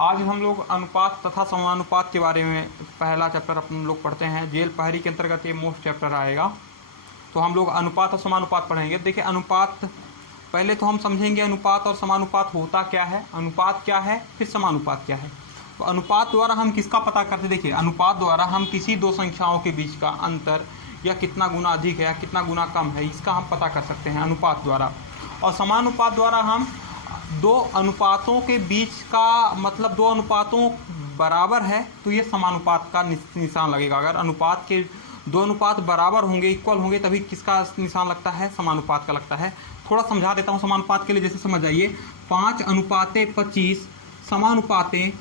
आज हम लोग अनुपात तथा समानुपात के बारे में पहला चैप्टर अपन लोग पढ़ते हैं। जेल पहरी के अंतर्गत ये मोस्ट चैप्टर आएगा। तो हम लोग अनुपात और समानुपात पढ़ेंगे। देखिए अनुपात पहले तो हम समझेंगे अनुपात और समानुपात होता क्या है, अनुपात क्या है, फिर समानुपात क्या है। तो अनुपात द्वारा हम किसका पता करते, देखिए अनुपात द्वारा हम किसी दो संख्याओं के बीच का अंतर या कितना गुना अधिक है या कितना गुना कम है इसका हम पता कर सकते हैं अनुपात द्वारा। और समानुपात द्वारा हम दो अनुपातों के बीच का मतलब दो अनुपातों बराबर है तो ये समानुपात का निशान लगेगा। अगर अनुपात के दो अनुपात बराबर होंगे, इक्वल होंगे, तभी किसका निशान लगता है, समानुपात का लगता है। थोड़ा समझा देता हूँ समानुपात के लिए, जैसे समझ आइए 5:25 समानुपाते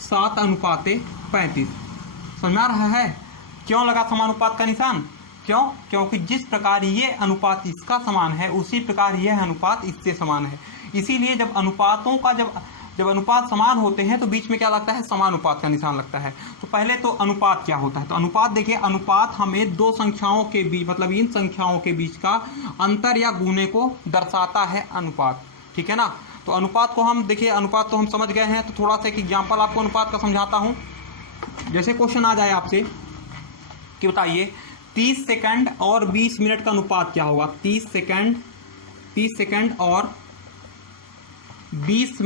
7:35। समझ आ रहा है क्यों लगा समानुपात का निशान? क्यों? क्योंकि जिस प्रकार ये अनुपात इसका समान है उसी प्रकार यह अनुपात इससे समान है। इसीलिए जब अनुपातों का जब अनुपात समान होते हैं तो बीच में क्या लगता है, समानुपात का निशान लगता है। तो पहले तो अनुपात क्या होता है, तो अनुपात देखिए, अनुपात हमें दो संख्याओं के बीच मतलब इन संख्याओं के बीच का अंतर या गुणे को दर्शाता है अनुपात, ठीक है ना। तो अनुपात को हम देखिए, अनुपात तो हम समझ गए हैं। तो थोड़ा सा एक एग्जाम्पल आपको अनुपात का समझाता हूँ। जैसे क्वेश्चन आ जाए आपसे कि बताइए 30 सेकंड और 20 मिनट का अनुपात क्या होगा। 30 सेकंड और 20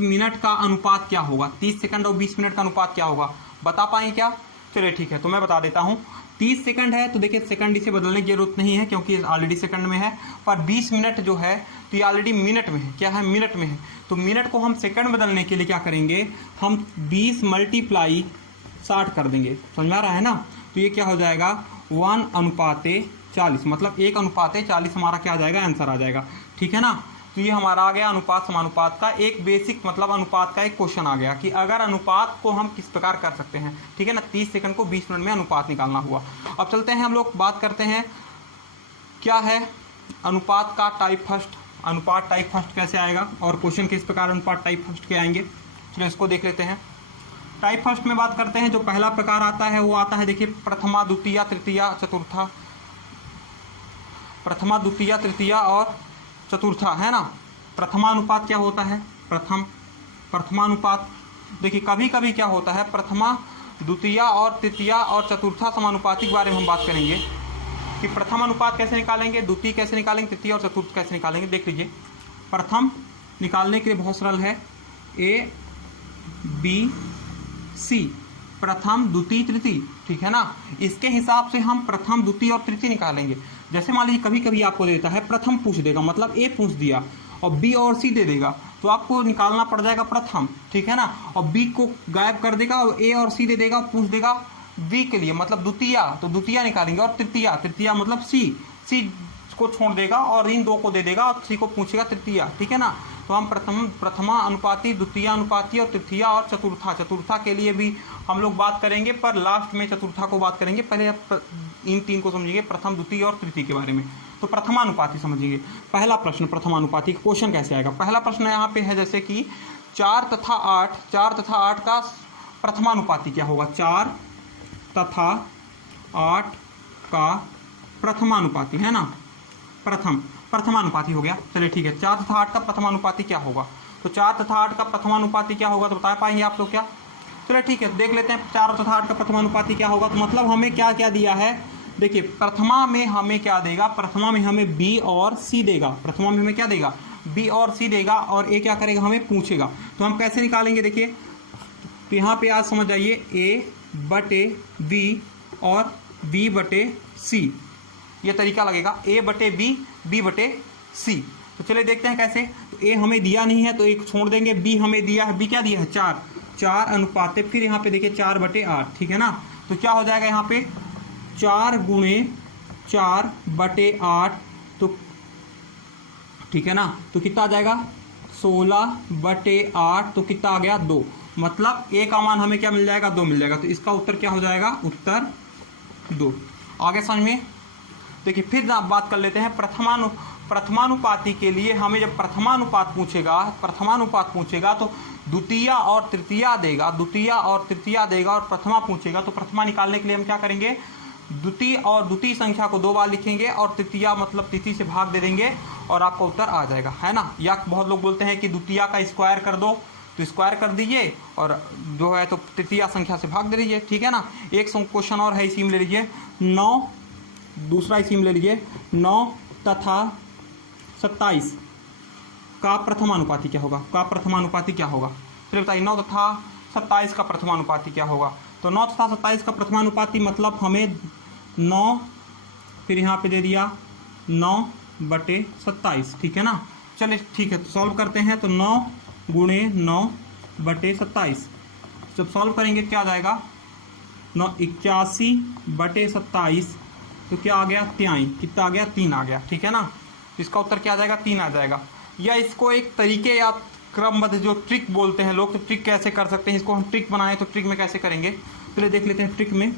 मिनट का अनुपात क्या होगा। 30 सेकंड और 20 मिनट का अनुपात क्या होगा, बता पाएंगे क्या? चलिए ठीक है, तो मैं बता देता हूँ। 30 सेकंड है तो देखिए सेकंड इसे बदलने की जरूरत नहीं है क्योंकि ऑलरेडी सेकंड में है। पर 20 मिनट जो है तो ये ऑलरेडी मिनट में है। क्या है, मिनट में है। तो मिनट को हम सेकंड बदलने के लिए क्या करेंगे, हम 20 × 60 कर देंगे। समझ में आ रहा है ना। तो ये क्या हो जाएगा 1:40, मतलब 1:40 हमारा क्या आ जाएगा, आंसर आ जाएगा, ठीक है ना। तो ये हमारा आ गया अनुपात समानुपात का एक बेसिक मतलब अनुपात का एक क्वेश्चन आ गया कि अगर अनुपात को हम किस प्रकार कर सकते हैं, ठीक है ना। 30 सेकंड को 20 मिनट में अनुपात निकालना हुआ। अब चलते हैं हम लोग बात करते हैं क्या है अनुपात का टाइप फर्स्ट। अनुपात टाइप फर्स्ट कैसे आएगा और क्वेश्चन किस प्रकार अनुपात टाइप फर्स्ट के आएंगे, चलिए इसको देख लेते हैं। टाइप फर्स्ट में बात करते हैं, जो पहला प्रकार आता है वो आता है देखिए प्रथमा द्वितीया तृतीया चतुर्था। प्रथमा द्वितीया तृतीया और चतुर्था है ना। प्रथमानुपात क्या होता है, प्रथमानुपात देखिए कभी कभी क्या होता है, प्रथमा द्वितीया और तृतीया और चतुर्था समानुपाती के बारे में हम बात करेंगे कि प्रथम अनुपात कैसे निकालेंगे, द्वितीय कैसे निकालेंगे, तृतीय और चतुर्थ कैसे निकालेंगे। देख लीजिए, प्रथम निकालने के लिए बहुत सरल है, ABC, प्रथम द्वितीय तृतीय, ठीक है ना। इसके हिसाब से हम प्रथम द्वितीय और तृतीय निकालेंगे। जैसे मान लीजिए कभी कभी आपको देता है प्रथम पूछ देगा, मतलब A पूछ दिया और B और C दे देगा, तो आपको निकालना पड़ जाएगा प्रथम, ठीक है ना। और B को गायब कर देगा और A और C दे देगा, पूछ देगा B के लिए मतलब द्वितीया, तो द्वितीया निकालेंगे। और तृतीया मतलब C को छोड़ देगा और इन दो को दे देगा और C को पूछेगा तृतीया, ठीक है ना। तो हम प्रथमा अनुपाती, द्वितीय अनुपाती और तृतीया और चतुर्था के लिए भी हम लोग बात करेंगे, पर लास्ट में चतुर्था को बात करेंगे। पहले आप इन तीन को समझिए, प्रथम द्वितीय और तृतीय के बारे में। तो प्रथमानुपाती समझिए। पहला प्रश्न प्रथमानुपाती क्वेश्चन कैसे आएगा। पहला प्रश्न यहाँ पे है जैसे कि 4 तथा 8 का प्रथमानुपाती क्या होगा। 4 तथा 8 का प्रथमानुपाती है ना, प्रथमानुपाती हो गया। चलिए ठीक है, 4 तथा 8 का प्रथमानुपाती क्या होगा। तो 4 तथा 8 का प्रथमानुपाती क्या होगा, तो बता पाएंगे आप लोग क्या? चलिए ठीक है, देख लेते हैं 4 तथा 8 का प्रथमानुपाती क्या होगा। तो मतलब हमें क्या क्या दिया है, देखिए प्रथमा में हमें क्या देगा, प्रथमा में हमें B और C देगा। प्रथमा में हमें क्या देगा, B और C देगा, और A क्या करेगा, हमें पूछेगा। तो हम कैसे निकालेंगे, देखिए तो यहाँ पे आज समझ आइए A/B और B/C, ये तरीका लगेगा A/B, B/C। तो चलिए देखते हैं कैसे। तो A हमें दिया नहीं है तो एक छोड़ देंगे, B हमें दिया है, B क्या दिया है 4 अनुपात, फिर यहाँ पे देखिए 4/8, ठीक है ना। तो क्या हो जाएगा यहाँ पे 4 × 4/8, तो ठीक है ना। तो कितना आ जाएगा 16/8, तो कितना आ गया 2, मतलब A का मान हमें क्या मिल जाएगा, 2 मिल जाएगा। तो इसका उत्तर क्या हो जाएगा, उत्तर 2। आगे समझ में देखिए, फिर आप बात कर लेते हैं प्रथमानुपाती के लिए। हमें जब प्रथमानुपात पूछेगा तो द्वितीय और तृतीया देगा, और प्रथमा पूछेगा तो प्रथमा निकालने के लिए हम क्या करेंगे, द्वितीय संख्या को 2 बार लिखेंगे और तृतीया मतलब तृतीय से भाग दे देंगे और आपका उत्तर आ जाएगा, है ना। या बहुत लोग बोलते हैं कि द्वितीया का स्क्वायर कर दो, तो स्क्वायर कर दीजिए और जो है तो तृतीय संख्या से भाग दे दीजिए, ठीक है ना। एक क्वेश्चन और है, इसी में ले लीजिए 9, दूसरा इसी में ले लीजिए 9 तथा 27 का प्रथमानुपाती क्या होगा, का प्रथमानुपाती क्या होगा, चलिए बताइए 9 तथा 27 का प्रथमानुपाती क्या होगा। तो 9 तथा 27 का प्रथमानुपाती मतलब हमें 9 फिर यहाँ पे दे दिया 9/27, ठीक है ना। चलिए ठीक है, तो सॉल्व करते हैं। तो 9 गुणे 9/27 जब सॉल्व करेंगे क्या आ जाएगा, 81/27, तो क्या आ गया 3, कितना आ गया 3 आ गया, ठीक है ना। इसका उत्तर क्या आ जाएगा 3 आ जाएगा। या इसको एक तरीके या क्रमबद्ध जो ट्रिक बोलते हैं लोग, तो ट्रिक कैसे कर सकते हैं इसको हम ट्रिक बनाएं, तो ट्रिक में कैसे करेंगे चलिए देख लेते हैं। ट्रिक में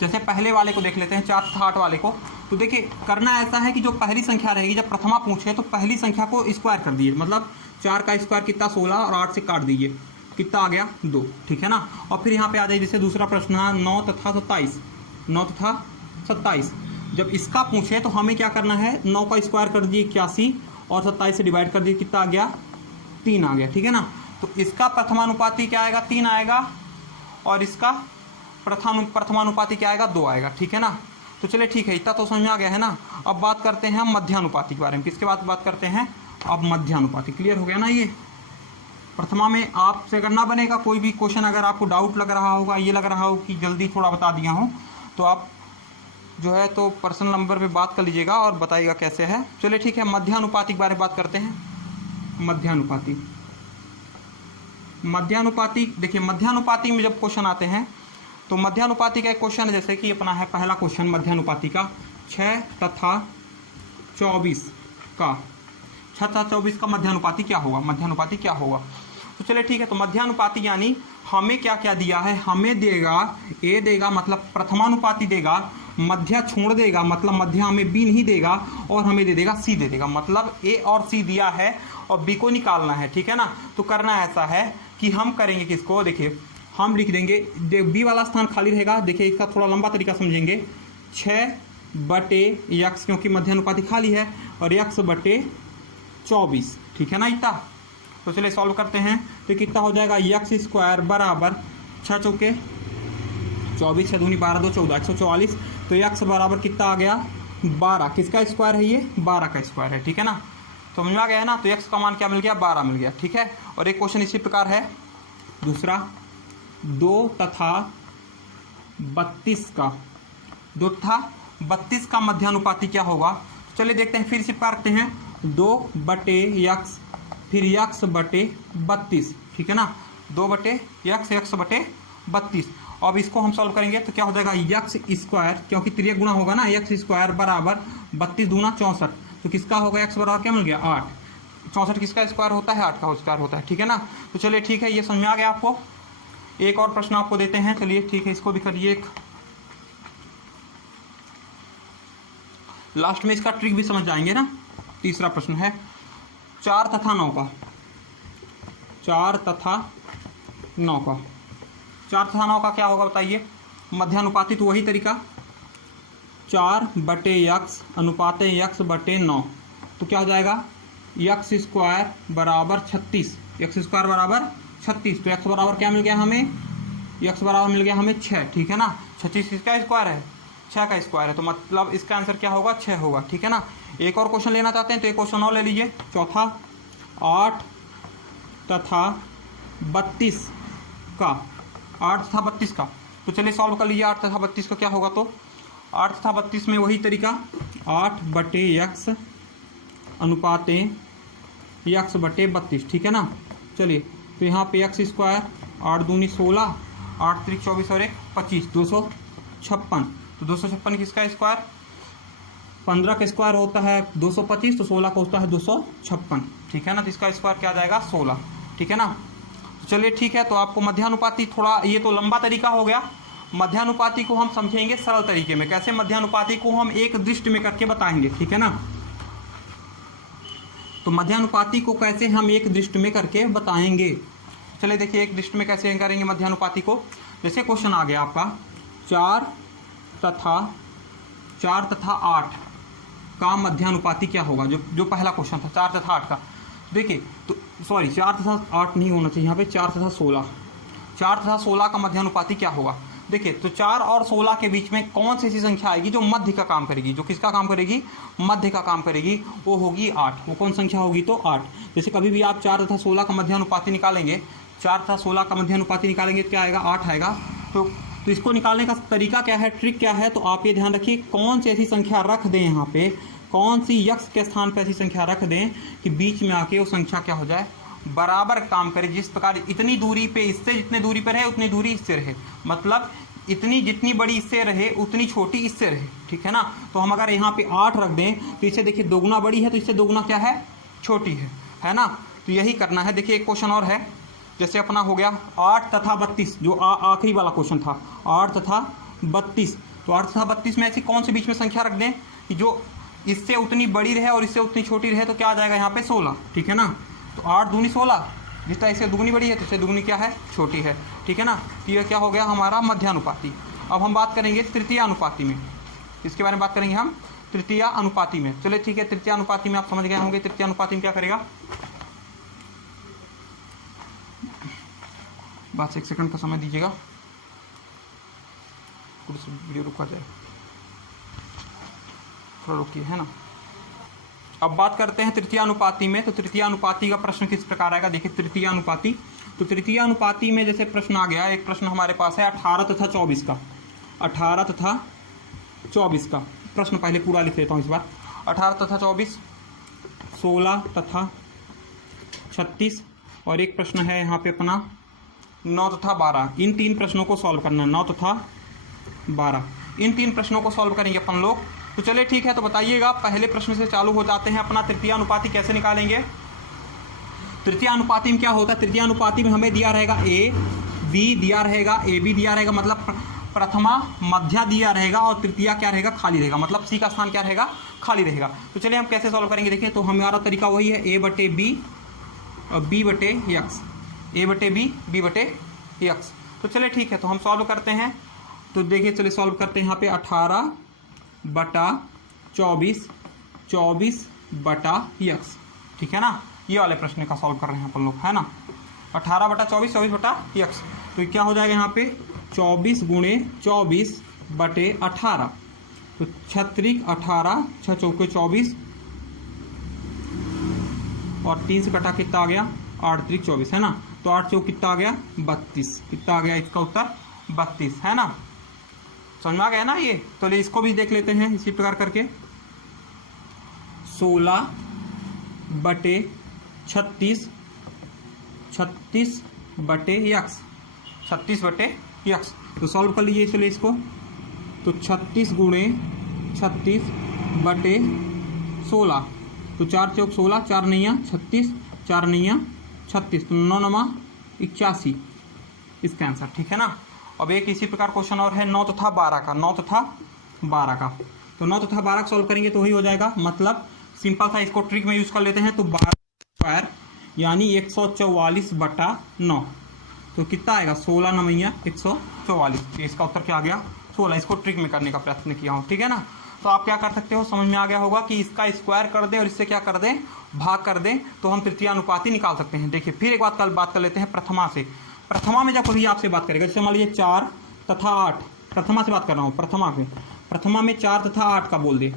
जैसे पहले वाले को देख लेते हैं 4 तथा 8 वाले को। तो देखिए करना ऐसा है कि जो पहली संख्या रहेगी जब प्रथमा पूछे तो पहली संख्या को स्क्वायर कर दीजिए, मतलब 4 का स्क्वायर कितना 16 और 8 से काट दीजिए, कितना आ गया 2, ठीक है ना। और फिर यहाँ पे आ जाइए जैसे दूसरा प्रश्न है 9 तथा 27, 9 तथा 27 जब इसका पूछे तो हमें क्या करना है, 9 का स्क्वायर कर दीजिए 81 और 27 से डिवाइड कर दीजिए, कितना आ गया 3 आ गया, ठीक है ना। तो इसका प्रथमानुपाती क्या आएगा 3 आएगा और इसका प्रथमानुपाती क्या आएगा 2 आएगा, ठीक है ना। तो चलिए ठीक है, इतना तो समझ में आ गया है ना। अब बात करते हैं हम मध्यानुपाती के बारे में। किसके बात करते हैं अब, मध्यानुपाती। क्लियर हो गया ना। ये प्रथमा में आपसे अगर ना बनेगा कोई भी क्वेश्चन, अगर आपको डाउट लग रहा होगा, ये लग रहा हो कि जल्दी थोड़ा बता दिया हूँ, तो आप जो है तो पर्सनल नंबर पे बात कर लीजिएगा और बताइएगा कैसे है। चलिए ठीक है, मध्यानुपाती के बारे में बात करते हैं। मध्यानुपाती, मध्यानुपाती देखिए मध्यानुपाती में जब क्वेश्चन आते हैं तो मध्यानुपाती का एक क्वेश्चन जैसे कि अपना है पहला क्वेश्चन मध्यानुपाती का 6 तथा 24 का, 6 तथा 24 का मध्यानुपाती क्या होगा, मध्यानुपाती क्या होगा। तो चलिए ठीक है, तो मध्यानुपाती यानी हमें क्या क्या दिया है, हमें देगा ए देगा मतलब प्रथमानुपाती देगा, मध्या छोड़ देगा मतलब मध्या हमें बी नहीं देगा, और हमें दे देगा सी दे देगा, मतलब ए और सी दिया है और बी को निकालना है, ठीक है ना। तो करना ऐसा है कि हम करेंगे किसको, देखिए हम लिख देंगे बी वाला स्थान खाली रहेगा। देखिए इसका थोड़ा लंबा तरीका समझेंगे, 6/x क्योंकि मध्यानुपाती खाली है और x/24, ठीक है ना इतना। तो चलिए सॉल्व करते हैं। तो कितना हो जाएगा x² बराबर 6 चौके 24, 6 दूनी 12, 2 14, 144। तो x बराबर कितना आ गया 12, किसका स्क्वायर है ये 12 का स्क्वायर है, ठीक है ना। तो समझ में आ गया है ना। तो x का मान क्या मिल गया 12 मिल गया, ठीक है। और एक क्वेश्चन इसी प्रकार है दूसरा 2 तथा 32 का, 2 तथा 32 का मध्यानुपाती क्या होगा। चलिए देखते हैं, फिर से करते हैं 2/x फिर x/32, ठीक है ना, 2/x x/32। अब इसको हम सॉल्व करेंगे तो क्या हो जाएगा x², क्योंकि त्रियक गुणा होगा ना, x² बराबर 32 दूना 64। तो किसका होगा x बराबर क्या मिल गया 8, 64 किसका स्क्वायर होता है 8 का स्क्वायर होता है, ठीक है ना। तो चलिए ठीक है, ये समझ में आ गया आपको। एक और प्रश्न आपको देते हैं, चलिए ठीक है, इसको भी करिए एक, लास्ट में इसका ट्रिक भी समझ जाएंगे ना। तीसरा प्रश्न है 4 तथा 9 का, 4 तथा 9 का, 4 तथा 9 का क्या होगा बताइए मध्यानुपाती। तो वही तरीका 4/x अनुपात x/9, तो क्या हो जाएगा x² बराबर 36, x² बराबर 36। तो x बराबर क्या मिल गया हमें, x बराबर मिल गया हमें 6, ठीक है ना। 36 किसका स्क्वायर है 6 का स्क्वायर है, तो मतलब इसका आंसर क्या होगा 6 होगा, ठीक है ना। एक और क्वेश्चन लेना चाहते हैं तो एक क्वेश्चन और ले लीजिए, चौथा 8 तथा 32 का, 8 तथा 32 का। तो चलिए सॉल्व कर लीजिए 8 तथा 32 का क्या होगा। तो 8 तथा 32 में वही तरीका 8/x अनुपात x/32, ठीक है ना। चलिए तो यहाँ पे x², 8 दूनी 16, 8 त्रिक 24 और 1 25, 256। तो 256 किसका स्क्वायर, 15 का स्क्वायर होता है 225, तो 16 का होता है 256, ठीक है ना। तो इसका स्क्वायर क्या आ जाएगा 16, ठीक है ना। तो चलिए ठीक है, तो आपको मध्यानुपाती थोड़ा, ये तो लंबा तरीका हो गया। मध्यानुपाती को हम समझेंगे सरल तरीके में, कैसे मध्यानुपाती को हम एक दृष्टि में करके बताएंगे, ठीक है ना। तो मध्यानुपाती को कैसे हम एक दृष्टि में करके बताएंगे, चलिए देखिए एक दृष्टि में कैसे करेंगे मध्यानुपाती को। जैसे क्वेश्चन आ गया आपका 4 तथा 8 का मध्यानुपाती क्या होगा, जो पहला क्वेश्चन था 4 तथा 8 का। देखिए तो सॉरी 4 तथा 8 नहीं होना चाहिए यहाँ पे, 4 तथा 16, 4 तथा 16 का मध्यानुपाती क्या होगा? देखिए तो 4 और 16 के बीच में कौन सी ऐसी संख्या आएगी जो मध्य का काम करेगी, जो किसका काम करेगी? मध्य का काम करेगी, वो होगी 8। वो कौन संख्या होगी? तो 8। जैसे कभी भी आप 4 तथा 16 का मध्यानुपाती निकालेंगे, 4 तथा 16 का मध्यानुपाती निकालेंगे तो क्या आएगा? 8 आएगा। तो इसको निकालने का तरीका क्या है, ट्रिक क्या है? तो आप ये ध्यान रखिए कौन सी ऐसी संख्या रख दें यहाँ पे, कौन सी यक्स के स्थान पर ऐसी संख्या रख दें कि बीच में आके वो संख्या क्या हो जाए? बराबर काम करे। जिस प्रकार इतनी दूरी पे इससे जितनी दूरी पर है उतनी दूरी इससे रहे, मतलब इतनी जितनी बड़ी इससे रहे उतनी छोटी इससे रहे, ठीक है ना। तो हम अगर यहाँ पे 8 रख दें तो इससे देखिए दोगुना बड़ी है तो इससे दोगुना क्या है? छोटी है ना। तो यही करना है। देखिए एक क्वेश्चन और है, जैसे अपना हो गया 8 तथा 32, जो आखिरी वाला क्वेश्चन था 8 तथा 32। तो 8 तथा 32 में ऐसी कौन से बीच में संख्या रख दें कि जो इससे उतनी बड़ी रहे और इससे उतनी छोटी रहे? तो क्या आ जाएगा यहाँ पे? 16, ठीक है ना। तो 8 दूनी 16, जिस तरह इससे दुगनी बड़ी है तो इससे दुगनी क्या है? छोटी है, ठीक है ना। तो यह क्या हो गया हमारा मध्यानुपाती। अब हम बात करेंगे तृतीय अनुपाती में, इसके बारे में बात करेंगे हम तृतीय अनुपाती में। चलिए ठीक है, तृतीय अनुपाती में आप समझ गए होंगे तृतीय अनुपाती में क्या करेगा। बस 1 सेकंड का समय दीजिएगा, वीडियो रुका जाए, थोड़ा रुकिए, है ना। अब बात करते हैं तृतीय अनुपाती में। तो तृतीय अनुपाती का प्रश्न किस प्रकार आएगा? देखिए तृतीय अनुपाती, तो तृतीय अनुपाती में जैसे प्रश्न आ गया, एक प्रश्न हमारे पास है 18 तथा 24 का, 18 तथा 24 का प्रश्न पहले पूरा लिख लेता हूँ इस बार। 18 तथा 24, 16 तथा 36, और एक प्रश्न है यहाँ पे अपना 9 तथा 12। इन 3 प्रश्नों को सॉल्व करना है, 9 तथा 12, इन 3 प्रश्नों को सॉल्व करेंगे अपन लोग। तो चलिए ठीक है, तो बताइएगा पहले प्रश्न से चालू हो जाते हैं। अपना तृतीय अनुपाती कैसे निकालेंगे? तृतीय अनुपाती में क्या होता है? तृतीय अनुपाती में हमें दिया रहेगा ए बी दिया रहेगा, ए बी दिया रहेगा, मतलब प्रथमा मध्या दिया रहेगा, और तृतीय क्या रहेगा? खाली रहेगा, मतलब सी का स्थान क्या रहेगा? खाली रहेगा। तो चलिए हम कैसे सॉल्व करेंगे। देखिए तो हमारा तरीका वही है, ए बटे बी और बी बटे यक्स, ए बटे बी बटे यक्स। तो चलिए ठीक है, तो हम सॉल्व करते हैं। तो देखिए चलिए सॉल्व करते हैं यहाँ पे 18 बटा 24, 24 बटा यक्स, ठीक है ना। ये वाले प्रश्न का सॉल्व कर रहे हैं अपन लोग, है ना। 18 बटा 24, 24 बटा यक्स, तो क्या हो जाएगा यहाँ पे? 24 गुणे 24 बटे 18, तो 36 18, 6 चौके 24, और 3 से कटा कितना आ गया? 8 3 24, है ना। तो 8 चौक कितना आ गया? 32, कितना आ गया इसका उत्तर? 32, है ना। समझ में आ गया ना ये। तो इसको भी देख लेते हैं इसी प्रकार करके, 16 बटे 36, 36 बटे यक्स, 36 बटे यक्स। तो सॉल्व कर लीजिए चलिए इसको। तो 36 गुणे 36 बटे 16, तो 4 चौक 16, 4 नैया 36, 4 नैया 36, तो 9 नमा 81 इसका आंसर, ठीक है ना। अब एक इसी प्रकार क्वेश्चन और है 9 तथा 12 का, 9 तथा 12 का। तो 9 तथा 12 का सॉल्व करेंगे तो वही हो जाएगा, मतलब सिंपल था, इसको ट्रिक में यूज कर लेते हैं। तो 12 स्क्वायर यानी 144 बटा 9, तो कितना आएगा? 16 नमैया 144। इसका उत्तर क्या आ गया? 16। इसको ट्रिक में करने का प्रयत्न किया हूँ, ठीक है ना। तो आप क्या कर सकते हो, समझ में आ गया होगा कि इसका स्क्वायर कर दें और इससे क्या कर दें? भाग कर दें, तो हम तृतीय अनुपाती निकाल सकते हैं। देखिए फिर एक बात कल बात कर लेते हैं प्रथमा से। प्रथमा में जब कभी आपसे बात करेगा, जैसे मान लीजिए 4 तथा 8, प्रथमा से बात कर रहा हूँ, प्रथमा में, प्रथमा में 4 तथा 8 का बोल दे,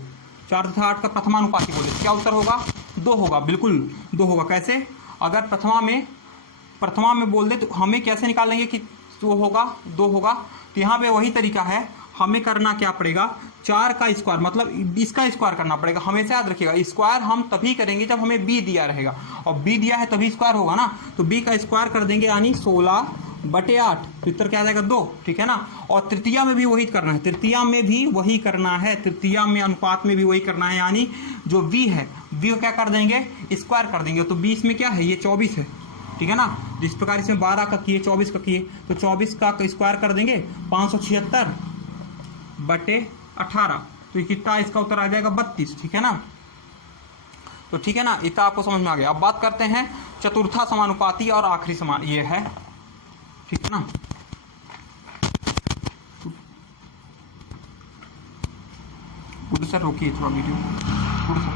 4 तथा 8 का प्रथमानुपाती बोल दे, क्या उत्तर होगा? 2 होगा, बिल्कुल 2 होगा। कैसे? अगर प्रथमा में बोल दे तो हमें कैसे निकालेंगे कि 2 होगा, 2 होगा। तो यहाँ पे वही तरीका है, हमें करना क्या पड़ेगा? 4 का स्क्वायर, मतलब इसका स्क्वायर करना पड़ेगा। हमेशा याद रखिएगा, स्क्वायर हम तभी करेंगे जब हमें बी दिया रहेगा, और बी दिया है तभी स्क्वायर होगा ना। तो बी का स्क्वायर कर देंगे, यानी 16 बटे 8, तो उत्तर क्या आ जाएगा? 2, ठीक है ना। और तृतीया में भी वही करना है, तृतीया में भी वही करना है, तृतीया में अनुपात में भी वही करना है, यानी जो बी है, बी को क्या कर देंगे? स्क्वायर कर देंगे। तो 20 में क्या है? ये 24 है, ठीक है ना। जिस प्रकार इसमें 12 का किए, 24 का किए, तो 24 का स्क्वायर कर देंगे 576 बटे 18, तो कितना इसका उत्तर आ जाएगा? 32, ठीक है ना। तो ठीक है ना, इतना आपको समझ में आ गया। अब बात करते हैं चतुर्था समानुपाती और आखिरी समान, ये है, ठीक है ना। सर रोकिए थोड़ा वीडियो, थोड़ा सा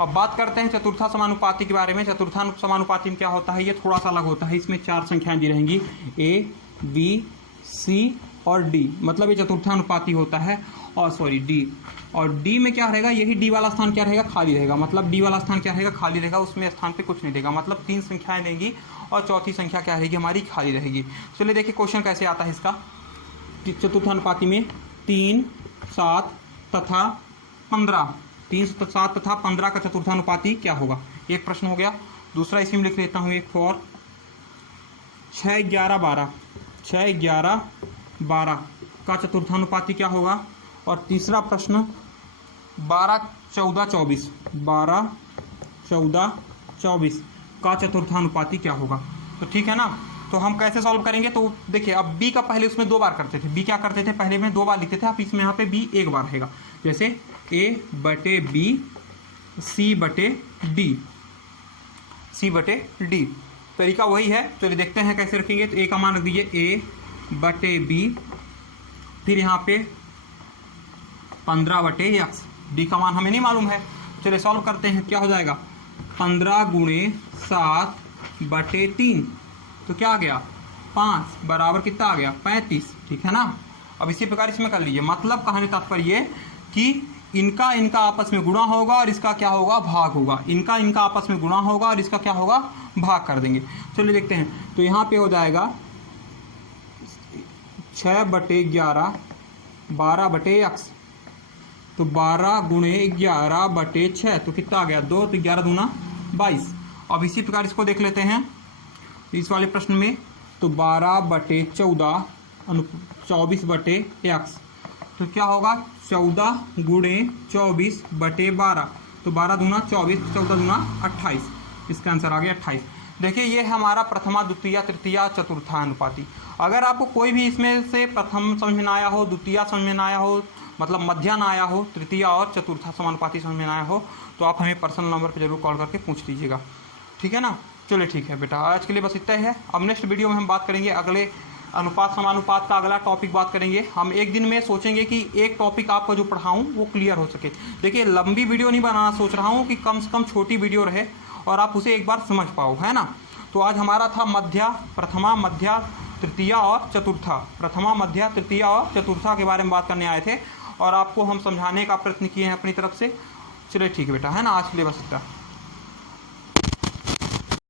अब बात करते हैं चतुर्था समानुपाती के बारे में। चतुर्था समानुपाती में क्या होता है, ये थोड़ा सा अलग होता है। इसमें 4 संख्याएं दी रहेंगी, ए, बी, सी और डी, मतलब ये चतुर्थानुपाती होता है। और सॉरी डी, और डी में क्या रहेगा, यही डी वाला स्थान क्या रहेगा, खाली रहेगा। मतलब डी वाला स्थान क्या रहेगा, खाली रहेगा, उसमें स्थान पे कुछ नहीं देगा। मतलब 3 संख्याएं देंगी और चौथी संख्या क्या रहेगी, हमारी खाली रहेगी। चलिए देखिए क्वेश्चन कैसे आता है इसका। चतुर्थानुपाती में 3, 7 तथा 15, 3, 7 तथा 15 का चतुर्थानुपाती क्या होगा, एक प्रश्न हो गया। दूसरा इसी में लिख लेता हूँ एक और, 6, 11, 12, 6, 11, 12 का चतुर्थानुपाती क्या होगा। और तीसरा प्रश्न 12, 14, 24, 12, 14, 24 का चतुर्थानुपाती क्या होगा। तो ठीक है ना, तो हम कैसे सॉल्व करेंगे। तो देखिए अब बी का पहले उसमें 2 बार करते थे। बी क्या करते थे, पहले में 2 बार लिखते थे। आप इसमें यहाँ पे बी 1 बार रहेगा, जैसे ए बटे बी, सी बटे डी, सी बटे डी, तरीका वही है। चलिए देखते हैं कैसे रखेंगे। तो ए का मान रख दीजिए ए बटे बी, फिर यहाँ पे 15 बटे एक्स, डी का मान हमें नहीं मालूम है। चलिए सॉल्व करते हैं, क्या हो जाएगा, 15 गुणे 7 बटे 3, तो क्या आ गया 5 बराबर कितना आ गया 35, ठीक है ना। अब इसी प्रकार इसमें कर लीजिए। मतलब कहानी तात्पर्य कि इनका आपस में गुणा होगा और इसका क्या होगा, भाग होगा। इनका आपस में गुणा होगा और इसका क्या होगा, भाग कर देंगे। चलिए देखते हैं। तो यहाँ पे हो जाएगा 6 बटे 11, 12 बटे एक्स, तो 12 गुणे 11 बटे 6, तो कितना आ गया 2, तो 11 दूना 22। अब इसी प्रकार इसको देख लेते हैं इस वाले प्रश्न में। तो 12 बटे 14 24 बटे एक्स, तो क्या होगा 14 गुणे 24 बटे 12, तो 12 दूना 24, 14 दूना 28, इसका आंसर आ गया 28। देखिए ये हमारा प्रथमा, द्वितीय, तृतीय, चतुर्था अनुपाती। अगर आपको कोई भी इसमें से प्रथम समझ में ना आया हो, द्वितीय समझ में ना आया हो, मतलब मध्य ना आया हो, तृतीय और चतुर्था समानुपाती समझ में ना आया हो, तो आप हमें पर्सनल नंबर पर जरूर कॉल करके पूछ लीजिएगा, ठीक है ना। चलिए ठीक है बेटा, आज के लिए बस इतना ही है। अब नेक्स्ट वीडियो में हम बात करेंगे अगले अनुपात समानुपात का अगला टॉपिक बात करेंगे। हम एक दिन में सोचेंगे कि एक टॉपिक आपको जो पढ़ाऊँ वो क्लियर हो सके। देखिए लंबी वीडियो नहीं बनाना सोच रहा हूँ, कि कम से कम छोटी वीडियो रहे और आप उसे एक बार समझ पाओ, है ना। तो आज हमारा था मध्य, प्रथमा, मध्य, तृतीया और चतुर्था। प्रथमा, मध्य, तृतीया और चतुर्था के बारे में बात करने आए थे और आपको हम समझाने का प्रयत्न किए हैं अपनी तरफ से। चलिए ठीक है बेटा, है ना। आज के लिए बस इतना।